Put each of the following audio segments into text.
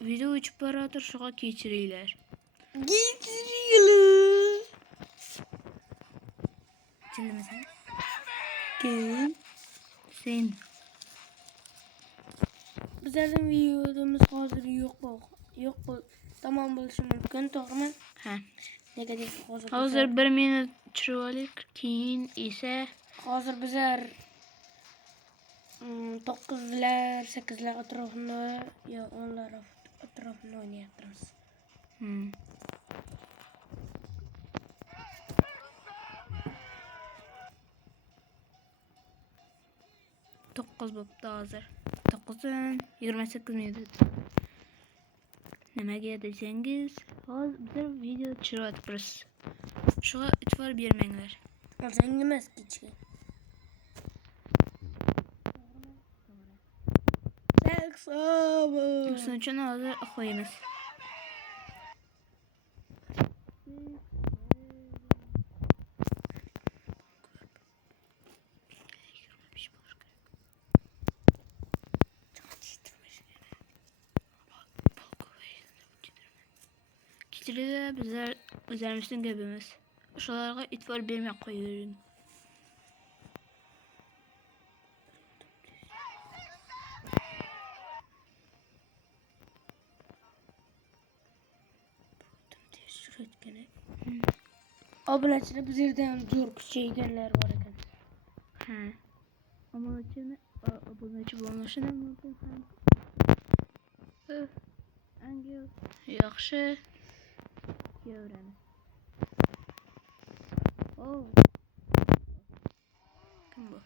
video uçup baradır, şuğa keçirirler. Getiriyorlar. Çilemesen. Kim? Sen. Bizlerden videomuz hazır yok bu. Tamam buluşum mümkün, doğru mu? Ha. Negatif hazır. Hazır 1 minut çırvalık, keyin ise Hazır bizler 9'lar 8'lar atrofunda ya 10'lar atrofunda oynayaptırız. Hmm. To'qqiz bo'pti hozir. 9dan 28 minut. Nimaga desangiz, hozir bir video tushiryapmiz. Shuga e'tibor bermanglar. O'zing emas kechga. Shuning uchun hozir qo'yamiz. Kechirida bizlar o'zlarimizning gapimiz. Shularga e'tibor bermay qo'yavering. Obunachilar bu yerdan zo'r kuchayganlar bor ekan. Ha. Obunachi bo'lmashini mumkin ham. Angel yaxshi. Ko'ramiz. Oh. Kim bu?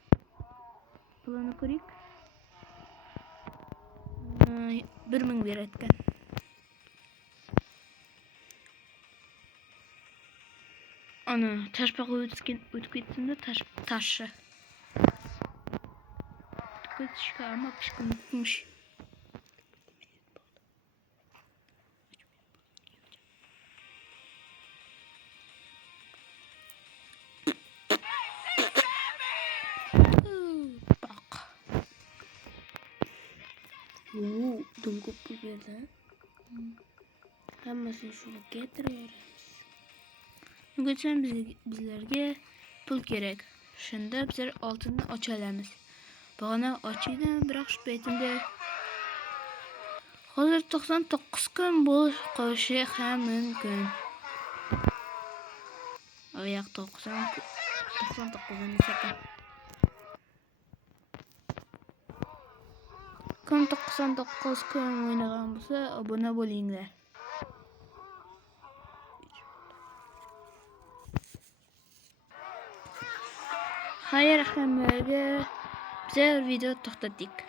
Pulini ko'rik. 1000 berayotgan. Ana tashpaqa o'tib ketsin-da tashi. Ketishga ama pishkunmuş. Bak. Dungkup bu yerda. Hammasini shuga keltiraveramiz. Bugun bizlarga pul kerak. Shunda bizlar oltinni ocha olamiz. Bog'ni ochaydi, biroq shu paytimda hozir 99 kun bo'lish qolishi ham mumkin. Oyoq 99 sakın. Kun 99 kun o'ynagan bo'lsa, obuna bo'linglar. Xayr, hammaga bizlar video to'xtatdik.